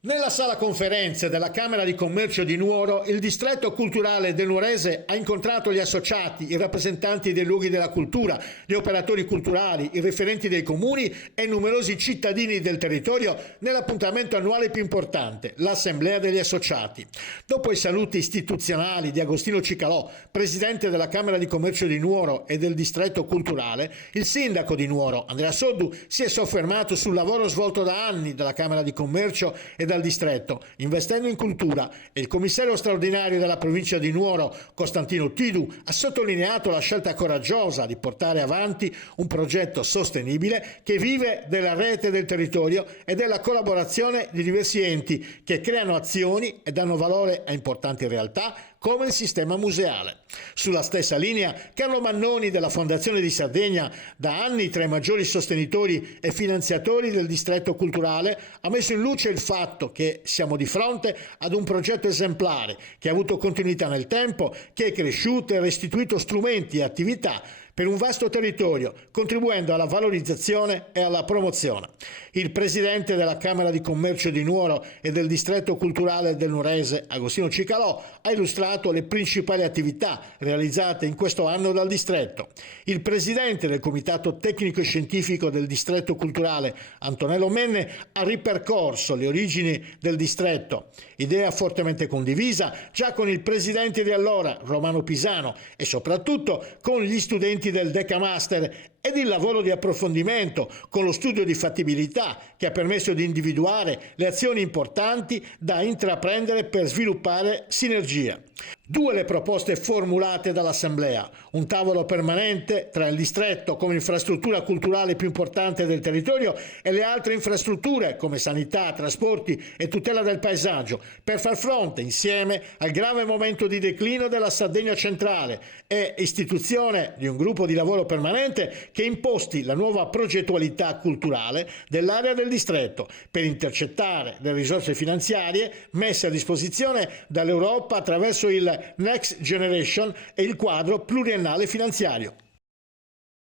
Nella sala conferenze della Camera di Commercio di Nuoro, il distretto culturale del Nuorese ha incontrato gli associati, i rappresentanti dei luoghi della cultura, gli operatori culturali, i referenti dei comuni e numerosi cittadini del territorio nell'appuntamento annuale più importante, l'Assemblea degli Associati. Dopo i saluti istituzionali di Agostino Cicalò, presidente della Camera di Commercio di Nuoro e del distretto culturale, il sindaco di Nuoro, Andrea Soddu, si è soffermato sul lavoro svolto da anni dalla Camera di Commercio e dal distretto, investendo in cultura, e il commissario straordinario della provincia di Nuoro, Costantino Tidu, ha sottolineato la scelta coraggiosa di portare avanti un progetto sostenibile che vive della rete del territorio e della collaborazione di diversi enti che creano azioni e danno valore a importanti realtà come il sistema museale. Sulla stessa linea, Carlo Mannoni della Fondazione di Sardegna, da anni tra i maggiori sostenitori e finanziatori del distretto culturale, ha messo in luce il fatto che siamo di fronte ad un progetto esemplare che ha avuto continuità nel tempo, che è cresciuto e restituito strumenti e attività per un vasto territorio, contribuendo alla valorizzazione e alla promozione. Il presidente della Camera di Commercio di Nuoro e del distretto culturale del Nuorese, Agostino Cicalò, ha illustrato le principali attività realizzate in questo anno dal distretto. Il presidente del Comitato Tecnico e Scientifico del distretto culturale, Antonello Menne, ha ripercorso le origini del distretto, idea fortemente condivisa già con il presidente di allora, Romano Pisano, e soprattutto con gli studenti del Decamaster, ed il lavoro di approfondimento con lo studio di fattibilità che ha permesso di individuare le azioni importanti da intraprendere per sviluppare sinergia. Due le proposte formulate dall'Assemblea: un tavolo permanente tra il distretto come infrastruttura culturale più importante del territorio e le altre infrastrutture come sanità, trasporti e tutela del paesaggio, per far fronte insieme al grave momento di declino della Sardegna centrale, e istituzione di un gruppo di lavoro permanente che imposti la nuova progettualità culturale dell'area del distretto per intercettare le risorse finanziarie messe a disposizione dall'Europa attraverso il Next Generation e il quadro pluriennale finanziario.